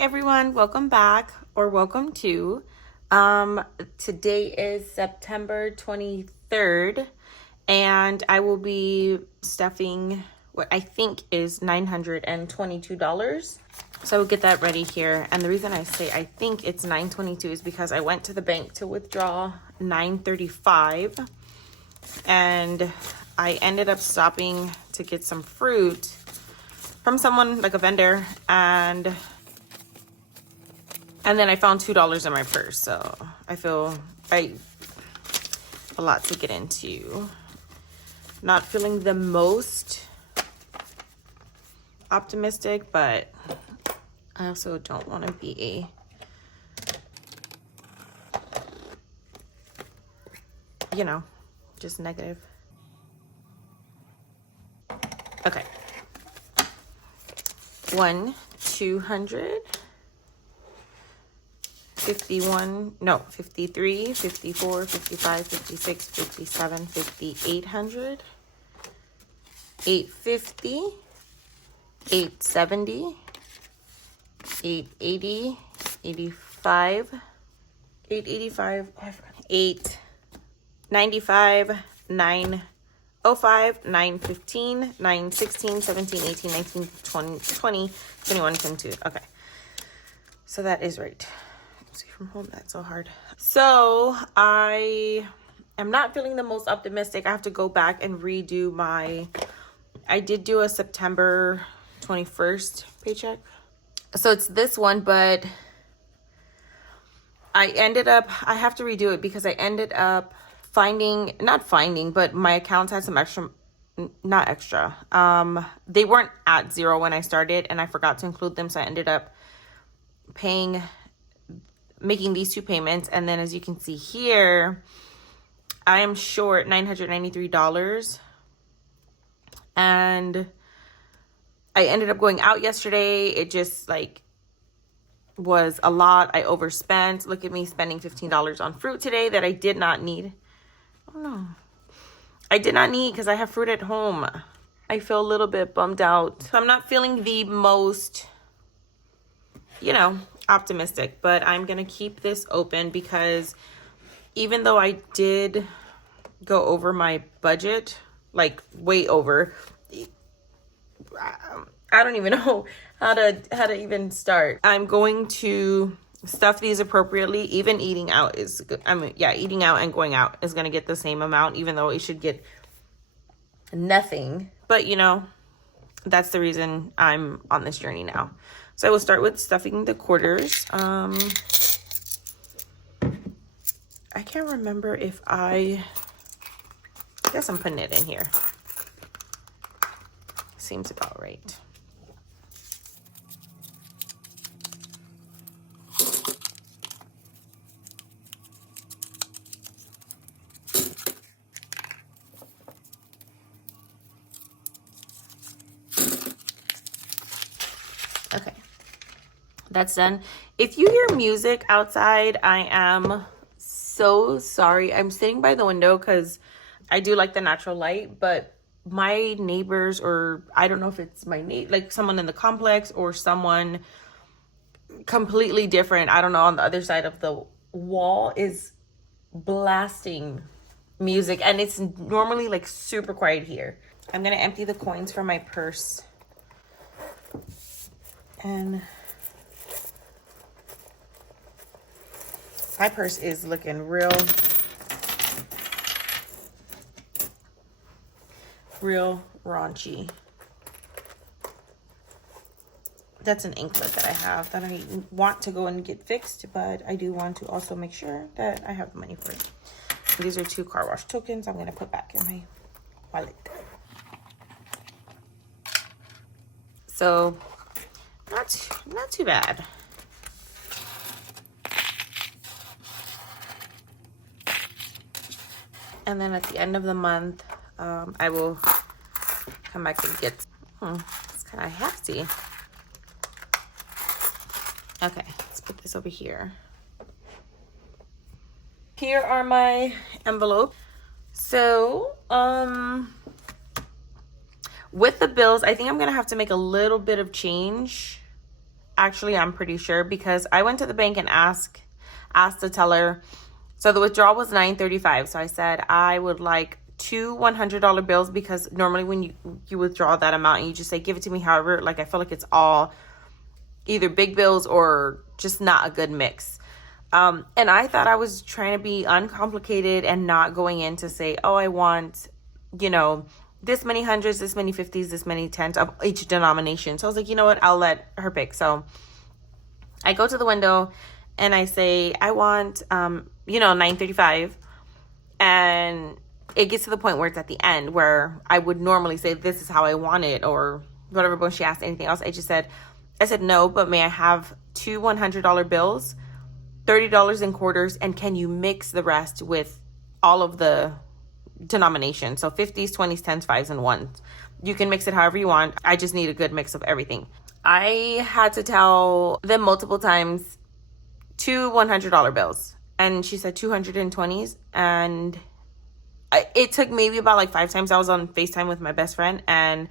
everyone, welcome back or welcome to. Today is September 23rd and I will be stuffing what I think is $922. So I will get that ready here. And the reason I say I think it's $922 is because I went to the bank to withdraw $935 and I ended up stopping to get some fruit from someone, like a vendor, and then I found $2 in my purse. So I feel a lot to get into. Not feeling the most optimistic, but I also don't want to be just negative. Okay. 200, 51, no, 53, 54, 55, 56, 57, 800, 850, 870, 880, 85, 885, 895, 905, 915, 916, 17, 18, 19, 20, 21, 22. Okay. So that is right. See from home, that's so hard. So I am not feeling the most optimistic. I have to go back and redo I did do a September 21st paycheck. So it's this one, but I have to redo it because I ended up but my accounts had some not extra. They weren't at zero when I started and I forgot to include them. So I ended up making these two payments. And then as you can see here, I am short $993. And I ended up going out yesterday. It just was a lot. I overspent. Look at me spending $15 on fruit today that I did not need. Oh no, I did not need because I have fruit at home. I feel a little bit bummed out. So I'm not feeling the most, optimistic, but I'm going to keep this open because even though I did go over my budget, way over, I don't even know how to even start. I'm going to stuff these appropriately. Even eating out is good. Eating out and going out is going to get the same amount, even though it should get nothing. But that's the reason I'm on this journey now. So I will start with stuffing the quarters. I can't remember if I guess I'm putting it in here. Seems about right. Okay, that's done. If you hear music outside, I am so sorry. I'm sitting by the window because I do like the natural light, but my neighbors, or I don't know if it's my someone in the complex or someone completely different, I don't know, on the other side of the wall is blasting music, and it's normally super quiet here. I'm gonna empty the coins from my purse. And my purse is looking real raunchy. That's an anklet that I have that I want to go and get fixed, but I do want to also make sure that I have the money for it. And these are 2 car wash tokens I'm going to put back in my wallet. So not too bad. And then at the end of the month, I will come back and get, it's kind of hefty. Okay, let's put this over here. Here are my envelopes. So, with the bills, I think I'm going to have to make a little bit of change Actually, I'm pretty sure, because I went to the bank and asked the teller. So the withdrawal was $9.35. So I said I would like two $100 bills, because normally when you withdraw that amount and you just say give it to me, however, like I feel like it's all either big bills or just not a good mix. And I thought I was trying to be uncomplicated and not going in to say, oh, I want, this many hundreds, this many 50s, this many tens of each denomination. So I was like, you know what, I'll let her pick. So I go to the window and I say, I want, $9.35. And it gets to the point where it's at the end where I would normally say, this is how I want it, or whatever. When she asked anything else, I said, no, but may I have two $100 bills, $30 in quarters, and can you mix the rest with all of the denominations? So 50s, 20s, 10s, 5s, and 1s. You can mix it however you want. I just need a good mix of everything. I had to tell them multiple times, two $100 bills. And she said 220s. And it took maybe about like 5 times. I was on FaceTime with my best friend, and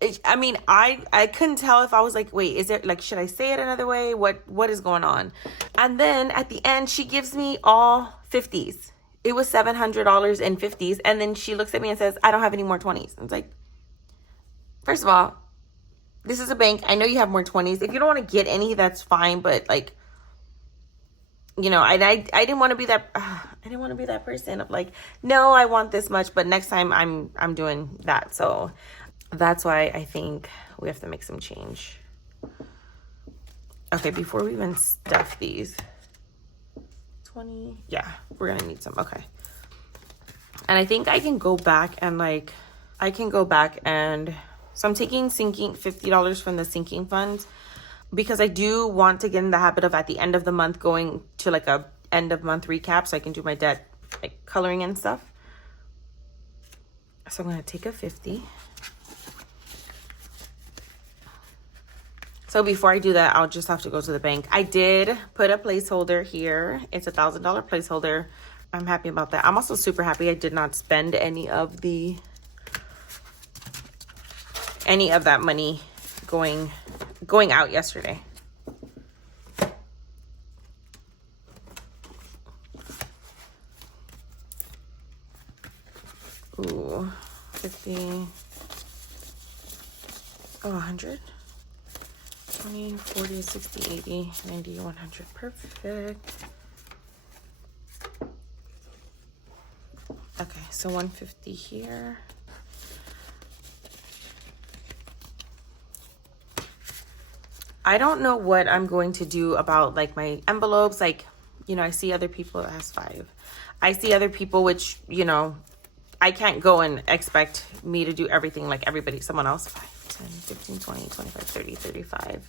I couldn't tell if I was like, wait, is it like, should I say it another way? What is going on? And then at the end, she gives me all 50s. It was $700 in 50s. And then she looks at me and says, I don't have any more 20s. I was like, first of all, this is a bank. I know you have more 20s. If you don't want to get any, that's fine. But like, I didn't want to be that. I didn't want to be that person of like, no, I want this much, but next time I'm doing that. So that's why I think we have to make some change. Okay, before we even stuff these, 20. Yeah, we're gonna need some. Okay, and I think I can go back and so I'm taking $50 from the sinking funds, because I do want to get in the habit of at the end of the month going to like a end of month recap, so I can do my debt like coloring and stuff. So I'm going to take a 50. So before I do that, I'll just have to go to the bank. I did put a placeholder here. It's $1,000 placeholder. I'm happy about that. I'm also super happy I did not spend any of that money going out yesterday. Ooh, 50. Oh, 100. 20, 40, 60, 80, 90, 100. Perfect. Okay, so 150 here. I don't know what I'm going to do about like my envelopes. Like, I see other people that has 5. I see other people, which, I can't go and expect me to do everything like everybody, someone else. 5, 10, 15, 20, 25, 30, 35.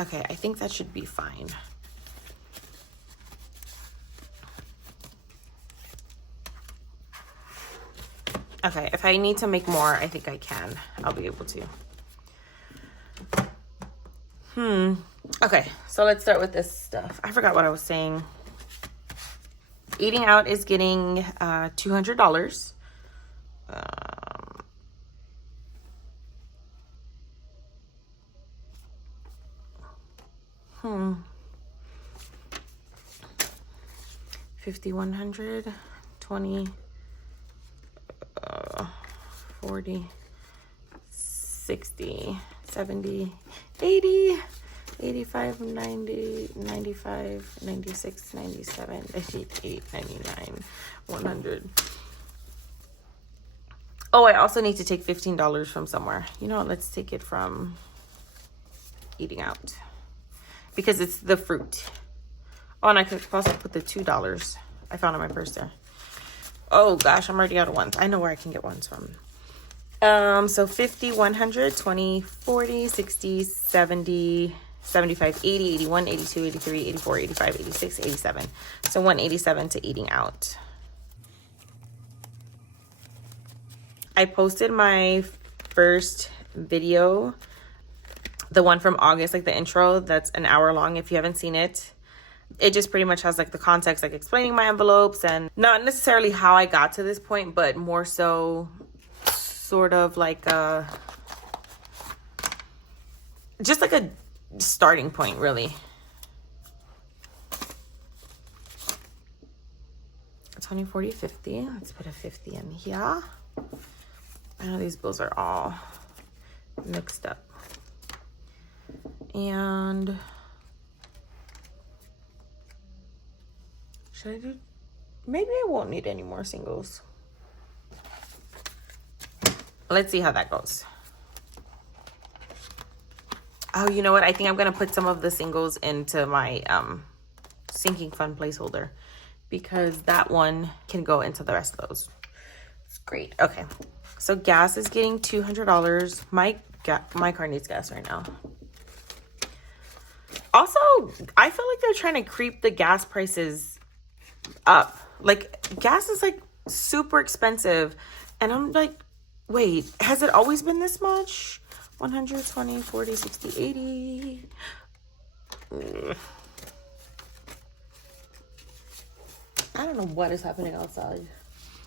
Okay, I think that should be fine. Okay, if I need to make more, I think I can. I'll be able to. Okay, so let's start with this stuff. I forgot what I was saying. Eating out is getting $200. 50, 100, 20, 40, 60, 70, 80, 85, 90, 95, 96, 97, 98, 99, 100. Oh, I also need to take $15 from somewhere. You know what? Let's take it from eating out, because it's the fruit. Oh, and I could also put the $2 I found in my purse there. Oh gosh, I'm already out of ones. I know where I can get ones from. So 50, 100, 20, 40, 60, 70, 75, 80, 81, 82, 83, 84, 85, 86, 87. So 187 to eating out. I posted my first video, the one from August, like the intro, that's an hour long. If you haven't seen it, it just pretty much has like the context, like explaining my envelopes and not necessarily how I got to this point, but more so sort of like just like a starting point, really. 20, 40, 50. Let's put a 50 in here. I know these bills are all mixed up. And should I do? Maybe I won't need any more singles. Let's see how that goes. Oh, you know what? I think I'm going to put some of the singles into my sinking fund placeholder, because that one can go into the rest of those. It's great. Okay. So gas is getting $200. My car needs gas right now. Also, I feel like they're trying to creep the gas prices up. Like, gas is like super expensive. And I'm like, wait, has it always been this much? 120, 40, 60, 80. I don't know what is happening outside.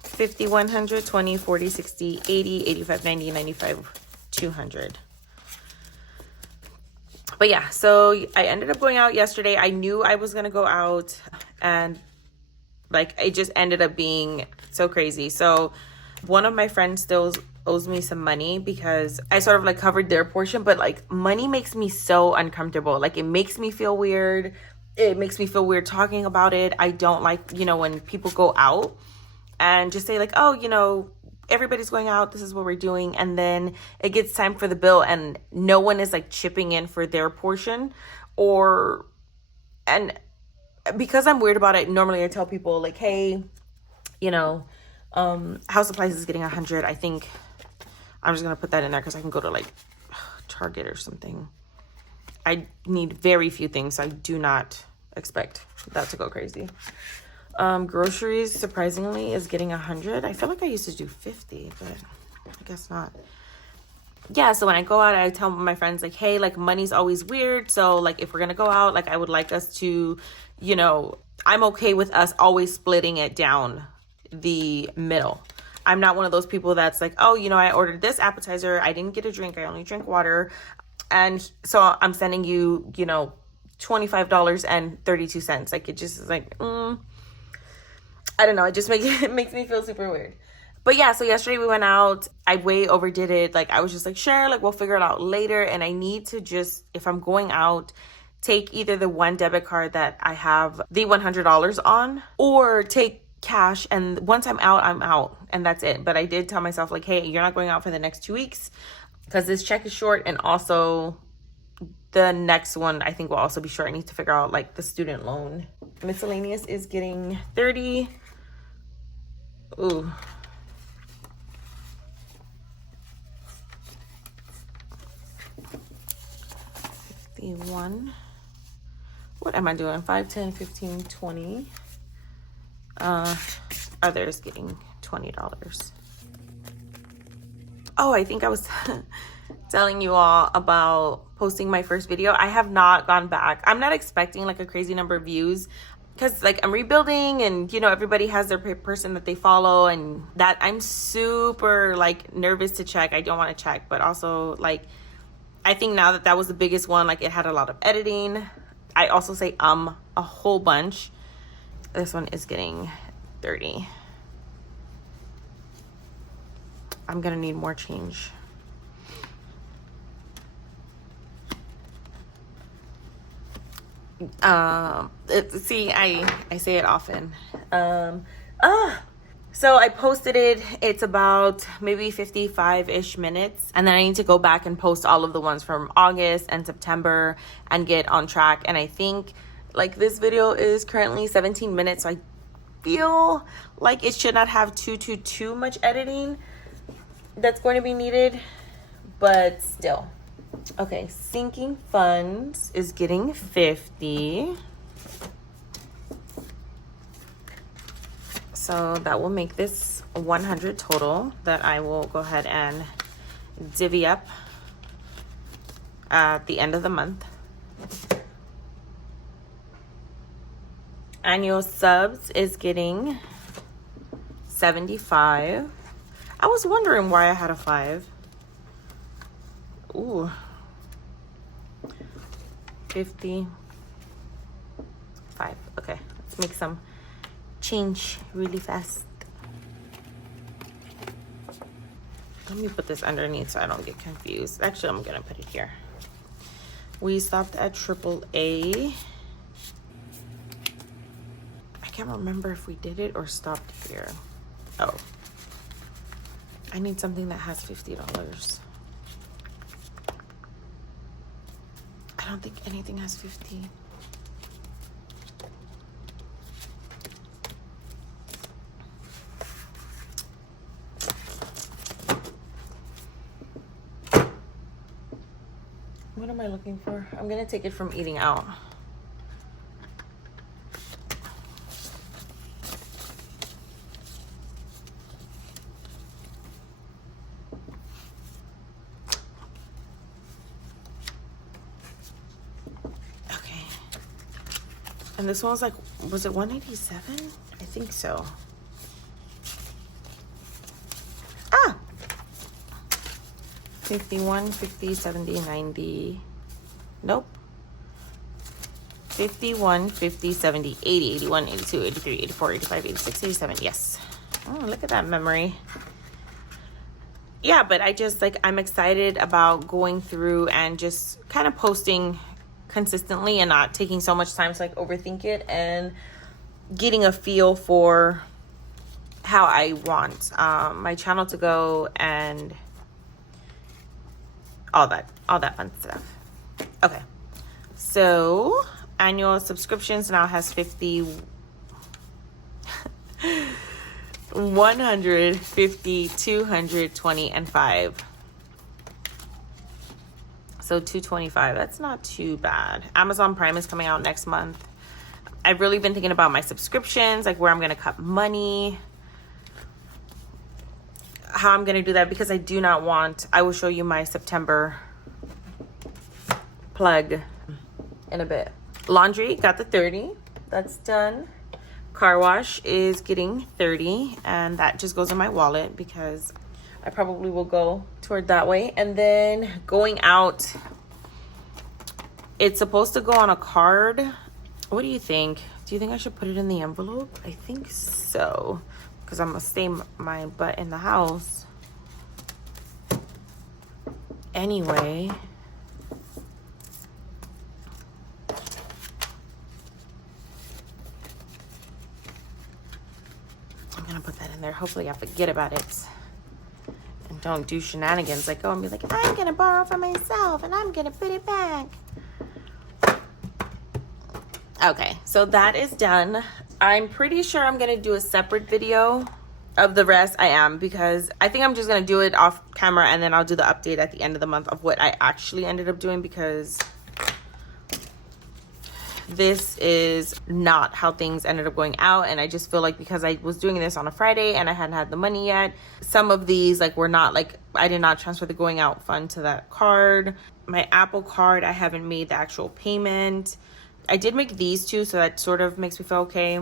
50, 100, 20, 40, 60, 80, 85, 90, 95, 200. But yeah, so I ended up going out yesterday. I knew I was going to go out, and like it just ended up being so crazy. So one of my friends still owes me some money because I sort of like covered their portion, but like money makes me so uncomfortable. Like it makes me feel weird. It makes me feel weird talking about it. I don't like, when people go out and just say like, oh, everybody's going out, this is what we're doing, and then it gets time for the bill and no one is like chipping in for their portion. And because I'm weird about it, normally I tell people like, hey, house supplies is getting 100. I think I'm just gonna put that in there because I can go to like Target or something. I need very few things, so I do not expect that to go crazy. Groceries, surprisingly, is getting 100. I feel like I used to do 50, but I guess not. Yeah, so when I go out, I tell my friends, like, hey, like, money's always weird. So, like, if we're going to go out, like, I would like us to, I'm okay with us always splitting it down the middle. I'm not one of those people that's like, oh, I ordered this appetizer. I didn't get a drink. I only drank water. And so I'm sending you, $25.32. Like, it just is like, I don't know. It just makes me feel super weird. But yeah, so yesterday we went out. I way overdid it. Like, I was just like, sure, like, we'll figure it out later. And I need to just, if I'm going out, take either the one debit card that I have the $100 on, or take cash. And once I'm out. And that's it. But I did tell myself, like, hey, you're not going out for the next 2 weeks because this check is short. And also the next one I think will also be short. I need to figure out like the student loan. Miscellaneous is getting 30. Ooh. $51. What am I doing? 5, 10, 15, 20. Others getting $20. Oh, I think I was telling you all about posting my first video. I have not gone back. I'm not expecting like a crazy number of views because like I'm rebuilding and everybody has their person that they follow, and that I'm super like nervous to check. I don't want to check, but also like I think now that was the biggest one, like it had a lot of editing. I also say a whole bunch. This one is getting 30. I'm gonna need more change. See, I say it often. So I posted it. It's about maybe 55-ish minutes. And then I need to go back and post all of the ones from August and September and get on track. And I think like this video is currently 17 minutes. So I feel like it should not have too much editing that's going to be needed, but still. Okay, sinking funds is getting 50. So that will make this 100 total that I will go ahead and divvy up at the end of the month. Annual subs is getting 75. I was wondering why I had a 5. Ooh. 55. Okay, let's make some change really fast. Let me put this underneath so I don't get confused. Actually, I'm gonna put it here. We stopped at AAA. I can't remember if we did it or stopped here. Oh, I need something that has $50. I don't think anything has 50. What am I looking for? I'm gonna take it from eating out. Okay. And this one was like, was it 187? I think so. Ah! 51, 50, 70, 90. Nope. 51, 50, 70, 80, 81, 82, 83, 84, 85, 86, 87. Yes. Oh, look at that memory. Yeah, but I just like, I'm excited about going through and just kind of posting consistently and not taking so much time to like overthink it and getting a feel for how I want my channel to go and all that fun stuff. Okay, so annual subscriptions now has 50, 100, 50, 200, 20, and 5. So 225, that's not too bad. Amazon Prime is coming out next month. I've really been thinking about my subscriptions, like where I'm gonna cut money, how I'm gonna do that, because I do not want, I will show you my September plug in a bit. Laundry, got the 30, that's done. Car wash is getting 30, and that just goes in my wallet because I probably will go toward that way. And then going out, it's supposed to go on a card. What do you think? Do you think I should put it in the envelope? I think so, because I'm gonna stay my butt in the house anyway. I'm gonna put that in there. Hopefully I forget about it and don't do shenanigans like go and be like, I'm gonna borrow for myself and I'm gonna put it back. Okay, so that is done. I'm pretty sure I'm gonna do a separate video of the rest. I am, because I think I'm just gonna do it off camera and then I'll do the update at the end of the month of what I actually ended up doing, because this is not how things ended up going out. And I just feel like because I was doing this on a Friday and I hadn't had the money yet, some of these like were not like, I did not transfer the going out fund to that card. My Apple card, I haven't made the actual payment. I did make these two, so that sort of makes me feel okay.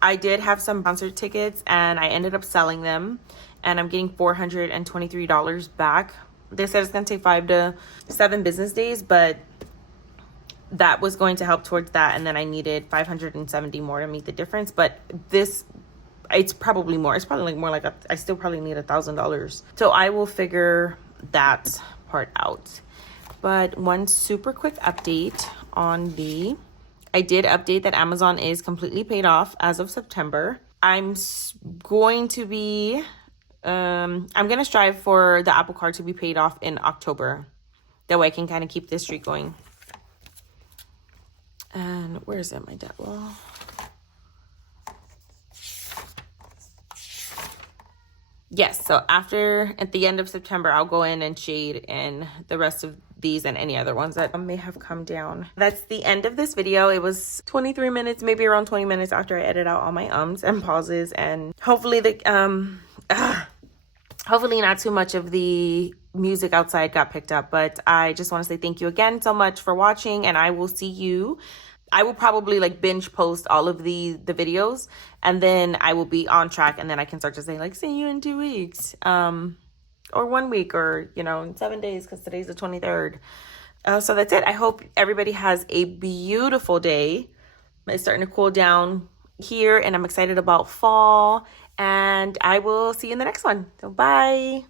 I did have some concert tickets and I ended up selling them, and I'm getting $423 back. They said it's gonna take 5 to 7 business days, but that was going to help towards that, and then I needed 570 more to meet the difference. But this, it's probably more. It's probably like more like I still probably need $1,000. So I will figure that part out. But one super quick update on I did update that Amazon is completely paid off as of September. I'm going to be, I'm going to strive for the Apple Card to be paid off in October. That way I can kind of keep this streak going. And where is it, my debt wall? Yes, so at the end of September, I'll go in and shade in the rest of these and any other ones that may have come down. That's the end of this video. It was 23 minutes, maybe around 20 minutes after I edit out all my ums and pauses, and hopefully hopefully not too much of the music outside got picked up. But I just want to say thank you again so much for watching, and I will see you I will probably like binge post all of the videos, and then I will be on track, and then I can start to say like, see you in 2 weeks, or 1 week, or in 7 days, because today's the 23rd. So that's it. I hope everybody has a beautiful day. It's starting to cool down here, and I'm excited about fall, and I will see you in the next one. So bye.